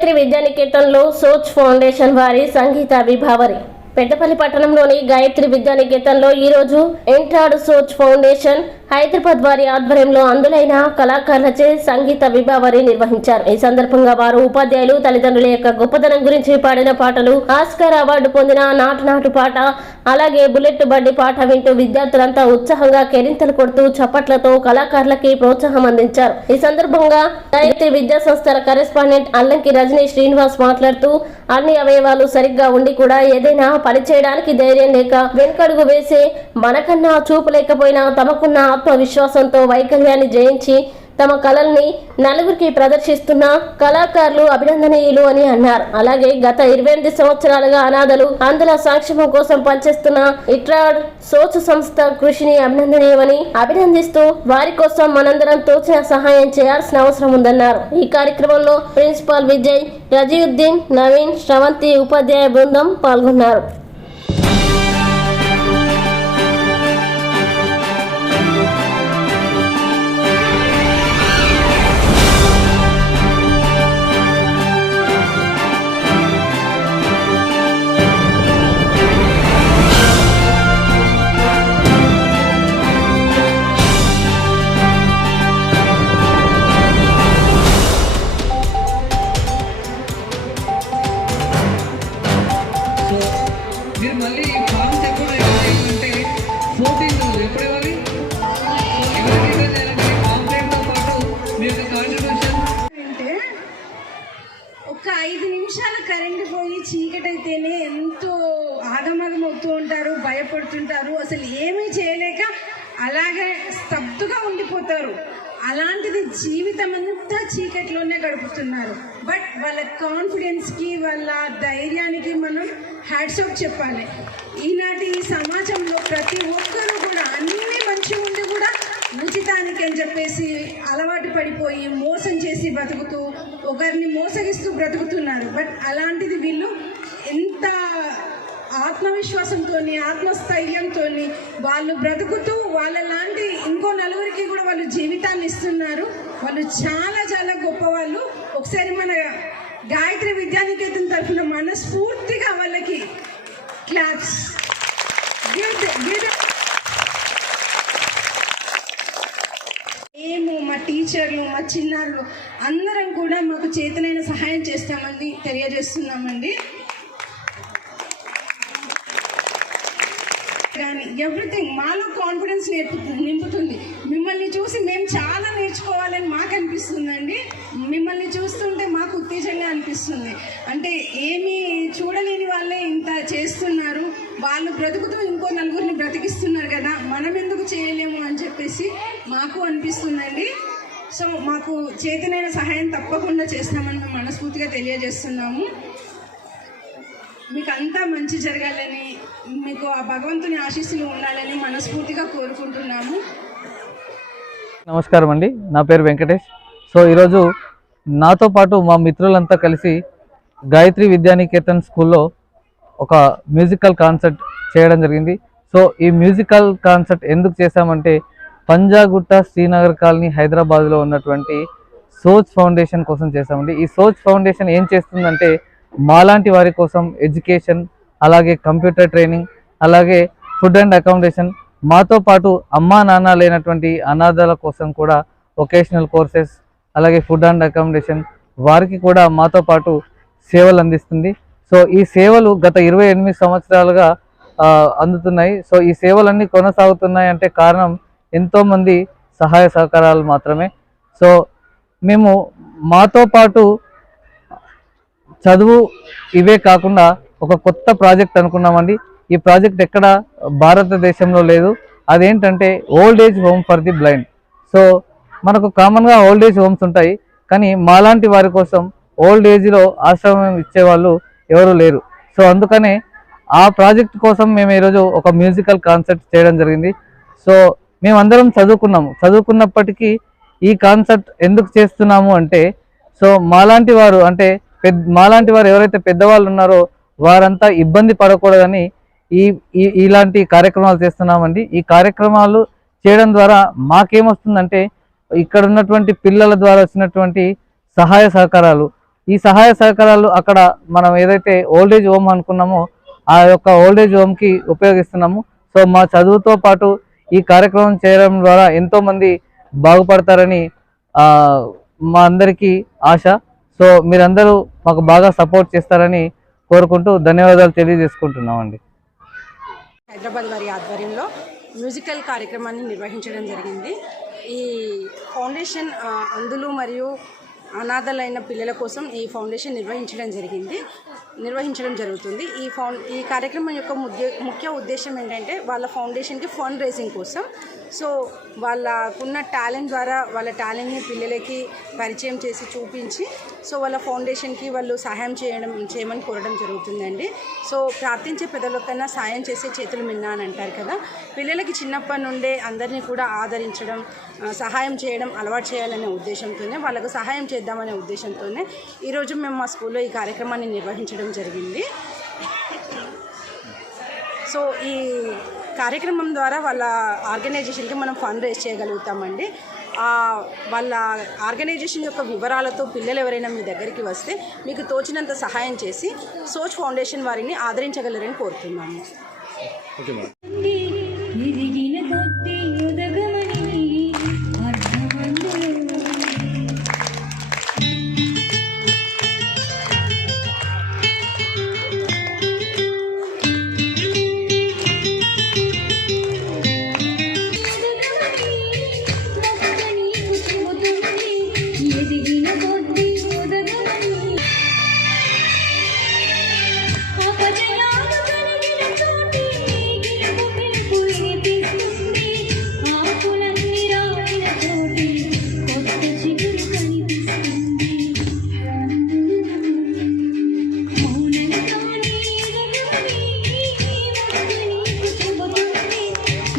Gayatri విద్యానికేతన్లో సోచ్ foundation వారి సంగీత విభావరి. పెద్దపల్లి పట్టణంలోని గాయత్రి విద్యానికేతన్లో ఈరోజు ఎంట్రాడ్ సోచ్ ఫౌండేషన్ హైదరాబాద్ వారి ఆధ్వర్యంలో అందులైన కళాకారులచే సంగీత విభావరి నిర్వహించారు. ఈ సందర్భంగా వారు ఉపాధ్యాయులు తల్లిదండ్రుల యొక్క గొప్పతనం గురించి పాడిన పాటలు ఆస్కార్ అవార్డు పొందిన నాటు నాటు పాట అలాగే బుల్లెట్ బండి పాట వింటూ విద్యార్థులంతా ఉత్సాహంగా కెరింతలు కొడుతూ చప్పట్లతో కళాకారులకి ప్రోత్సాహం అందించారు. ఈ సందర్భంగా గాయత్రి విద్యా సంస్థల కరెస్పాండెంట్ అల్లంకి రజనీ శ్రీనివాస్ మాట్లాడుతూ అన్ని అవయవాలు సరిగ్గా ఉండి కూడా ఏదైనా పని చేయడానికి ధైర్యం లేక వెనుకడుగు వేసే మనకన్నా చూపు లేకపోయినా తమకున్న ఆత్మవిశ్వాసంతో వైకల్యాన్ని జయించి తమ కళల్ని నలుగురికి ప్రదర్శిస్తున్న కళాకారులు అభినందనీయులు అని అన్నారు. అలాగే గత ఇరవై ఎనిమిది సంవత్సరాలుగా అనాథలు అందుల సంక్షేమం కోసం పనిచేస్తున్న ఇట్రాడ్ సోచు సంస్థ కృషిని అభినందనీయమని అభినందిస్తూ వారి కోసం మనందరం తోచిన సహాయం చేయాల్సిన అవసరం ఉందన్నారు. ఈ కార్యక్రమంలో ప్రిన్సిపాల్ విజయ్ రజీవుద్దీన్ నవీన్ శ్రవంతి ఉపాధ్యాయ బృందం పాల్గొన్నారు. పోయి చీకటి అయితేనే ఎంతో ఆగమగం అవుతూ ఉంటారు భయపడుతుంటారు. అసలు ఏమీ చేయలేక అలాగే స్తబ్దుగా ఉండిపోతారు. అలాంటిది జీవితం అంతా చీకట్లోనే గడుపుతున్నారు. బట్ వాళ్ళ కాన్ఫిడెన్స్కి వాళ్ళ ధైర్యానికి మనం హ్యాట్స్ ఆఫ్ చెప్పాలి. ఈనాటి ఈ సమాజంలో ప్రతి ఒక్కరూ కూడా అన్ని మంచిగా ఉండి కూడా ఉచితానికి అని చెప్పేసి అలవాటు పడిపోయి మోసం చేసి బ్రతుకుతూ ఒకరిని మోసగిస్తూ బ్రతుకుతున్నారు. బట్ అలాంటిది వీళ్ళు ఎంత ఆత్మవిశ్వాసంతో ఆత్మస్థైర్యంతో వాళ్ళు బ్రతుకుతూ వాళ్ళ లాంటి ఇంకో నలుగురికి కూడా వాళ్ళు జీవితాన్ని ఇస్తున్నారు. వాళ్ళు చాలా చాలా గొప్ప వాళ్ళు ఒకసారి మన గాయత్రి విద్యానికేతన్ తరఫున మనస్ఫూర్తిగా వాళ్ళకి క్లాప్స్. మేము మా టీచర్లు మా చిన్నారులు అందరం కూడా మాకు చేతనైన సహాయం చేస్తామని తెలియజేస్తున్నామండి. కానీ ఎవ్రీథింగ్ మాలో కాన్ఫిడెన్స్ నేర్పుతుంది నింపుతుంది. మిమ్మల్ని చూసి మేము చాలా నేర్చుకోవాలని మాకు అనిపిస్తుందండి. మిమ్మల్ని చూస్తుంటే మాకు ఉత్తేజంగా అనిపిస్తుంది. అంటే ఏమీ చూడలేని వాళ్ళే ఇంత చేస్తున్నారు. వాళ్ళు బ్రతుకుతూ ఇంకో నలుగురిని బ్రతికిస్తున్నారు కదా మనం ఎందుకు చేయలేము అని చెప్పేసి మాకు అనిపిస్తుందండి. సో మాకు చేతనైన సహాయం తప్పకుండా చేస్తామని మేము మనస్ఫూర్తిగా తెలియజేస్తున్నాము. మీకు అంతా మంచి జరగాలని మీకు ఆ భగవంతుని ఆశీస్సులు ఉండాలని మనస్ఫూర్తిగా కోరుకుంటున్నాము. నమస్కారం అండి. నా పేరు వెంకటేష్. సో ఈరోజు నాతో పాటు మా మిత్రులంతా కలిసి గాయత్రి విద్యానికేతన్ స్కూల్లో ఒక మ్యూజికల్ కాన్సర్ట్ చేయడం జరిగింది. సో ఈ మ్యూజికల్ కాన్సర్ట్ ఎందుకు చేశామంటే పంజాగుట్ట శ్రీనగర్ కాలనీ హైదరాబాద్లో ఉన్నటువంటి సోచ్ ఫౌండేషన్ కోసం చేశామండి. ఈ సోచ్ ఫౌండేషన్ ఏం చేస్తుందంటే మాలాంటి వారి కోసం ఎడ్యుకేషన్ అలాగే కంప్యూటర్ ట్రైనింగ్ అలాగే ఫుడ్ అండ్ అకామిడేషన్ మాతో పాటు అమ్మా నాన్న లేనటువంటి అనాథాల కోసం కూడా వొకేషనల్ కోర్సెస్ అలాగే ఫుడ్ అండ్ అకామిడేషన్ వారికి కూడా మాతో పాటు సేవలు అందిస్తుంది. సో ఈ సేవలు గత ఇరవై ఎనిమిది సంవత్సరాలుగా అందుతున్నాయి. సో ఈ సేవలన్నీ కొనసాగుతున్నాయి అంటే కారణం ఎంతోమంది సహాయ సహకారాలు మాత్రమే. సో మేము మాతో పాటు చదువు ఇవే కాకుండా ఒక కొత్త ప్రాజెక్ట్ అనుకున్నామండి. ఈ ప్రాజెక్ట్ ఎక్కడ భారతదేశంలో లేదు. అదేంటంటే old age home for the blind. So మనకు కామన్గా ఓల్డ్ ఏజ్ హోమ్స్ ఉంటాయి. కానీ మాలాంటి వారి కోసం ఓల్డ్ ఏజ్లో ఆశ్రమం ఇచ్చేవాళ్ళు ఎవరు లేరు. సో అందుకనే ఆ ప్రాజెక్ట్ కోసం మేము ఈరోజు ఒక మ్యూజికల్ కాన్సర్ట్ చేయడం జరిగింది. సో మేమందరం చదువుకున్నాము. చదువుకున్నప్పటికీ ఈ కాన్సర్ట్ ఎందుకు చేస్తున్నాము అంటే సో మాలాంటి వారు అంటే పెద్ద మాలాంటి వారు ఎవరైతే పెద్దవాళ్ళు ఉన్నారో వారంతా ఇబ్బంది పడకూడదని ఈ ఈ- ఇలాంటి కార్యక్రమాలు చేస్తున్నామండి. ఈ కార్యక్రమాలు చేయడం ద్వారా మాకేమొస్తుందంటే ఇక్కడ ఉన్నటువంటి పిల్లల ద్వారా వచ్చినటువంటి సహాయ సహకారాలు. ఈ సహాయ సహకారాలు అక్కడ మనం ఏదైతే ఓల్డేజ్ హోమ్ అనుకున్నామో ఆ యొక్క ఓల్డేజ్ హోమ్కి ఉపయోగిస్తున్నాము. సో మా చదువుతో పాటు ఈ కార్యక్రమం చేయడం ద్వారా ఎంతో మంది బాగుపడతారని మా అందరికీ ఆశ. సో మీరందరూ మాకు బాగా సపోర్ట్ చేస్తారని కోరుకుంటూ ధన్యవాదాలు తెలియజేసుకుంటున్నామండి. హైదరాబాద్ వారి ఆధ్వర్యంలో మ్యూజికల్ కార్యక్రమాన్ని నిర్వహించడం జరిగింది. ఈ ఫౌండేషన్ ఆ, అందులు మరియు అనాథలైన పిల్లల కోసం ఈ ఫౌండేషన్ నిర్వహించడం జరిగింది. నిర్వహించడం జరుగుతుంది. ఈ ఫౌన్ ఈ కార్యక్రమం యొక్క ముఖ్య ముఖ్య ఉద్దేశం ఏంటంటే వాళ్ళ ఫౌండేషన్కి ఫండ్ రేసింగ్ కోసం. సో వాళ్ళకున్న టాలెంట్ ద్వారా వాళ్ళ టాలెంట్ని పిల్లలకి పరిచయం చేసి చూపించి సో వాళ్ళ ఫౌండేషన్కి వాళ్ళు సహాయం చేయడం చేయమని కోరడం జరుగుతుందండి. సో ప్రార్థించే పెద్దలకన్నా సాయం చేసే చేతులు మిన్నా అని అంటారు కదా. పిల్లలకి చిన్నప్పటి నుండే అందరినీ కూడా ఆదరించడం సహాయం చేయడం అలవాటు చేయాలనే ఉద్దేశంతోనే వాళ్ళకు సహాయం చేద్దామనే ఉద్దేశంతోనే ఈరోజు మేము మా స్కూల్లో ఈ కార్యక్రమాన్ని నిర్వహించడం జరిగింది. సో ఈ కార్యక్రమం ద్వారా వాళ్ళ ఆర్గనైజేషన్కి మనం ఫండ్ రేస్ చేయగలుగుతామండి. వాళ్ళ ఆర్గనైజేషన్ యొక్క వివరాలతో పిల్లలు ఎవరైనా మీ దగ్గరికి వస్తే మీకు తోచినంత సహాయం చేసి సోచ్ ఫౌండేషన్ వారిని ఆదరించగలరని కోరుతున్నాము.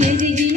ఎదిగిన కొద్దీ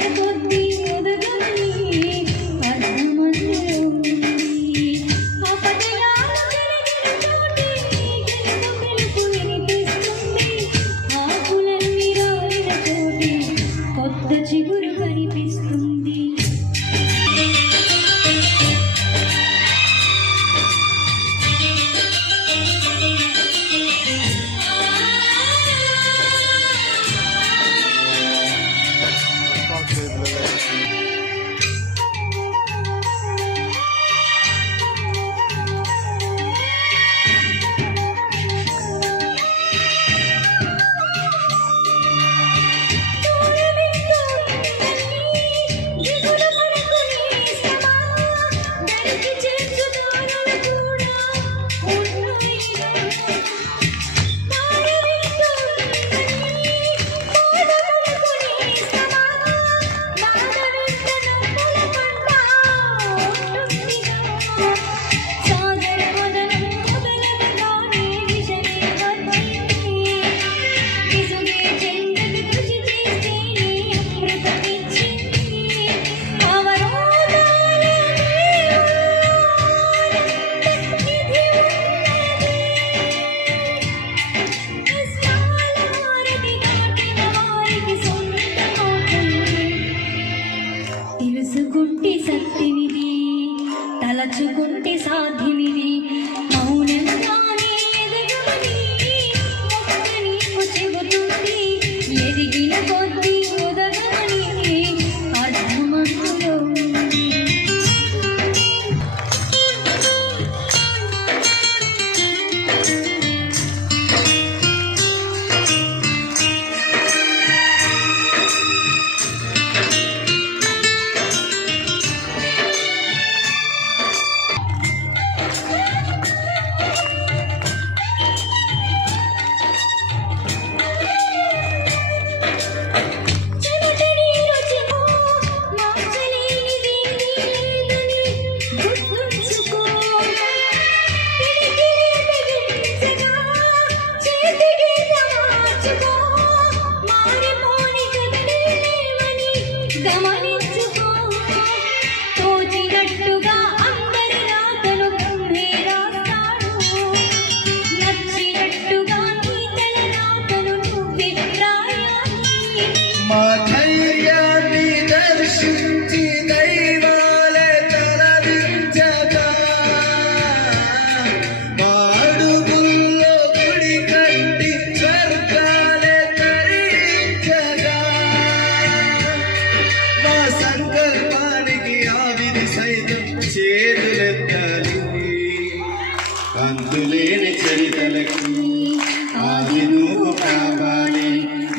నువ్వు కావాలి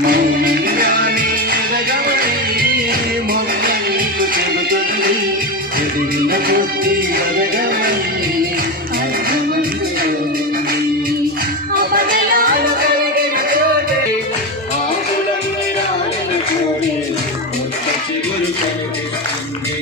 మౌనంగానే ఎదగవని మొక్క నీకు చెబుతుంది ఎదిగిన కొద్ది ఎదగవని అపదయాలు కలిగిన చోటే ఆకులన్నీ రాలిన చోటే కొత్త చిగురు కనిపిస్తుంది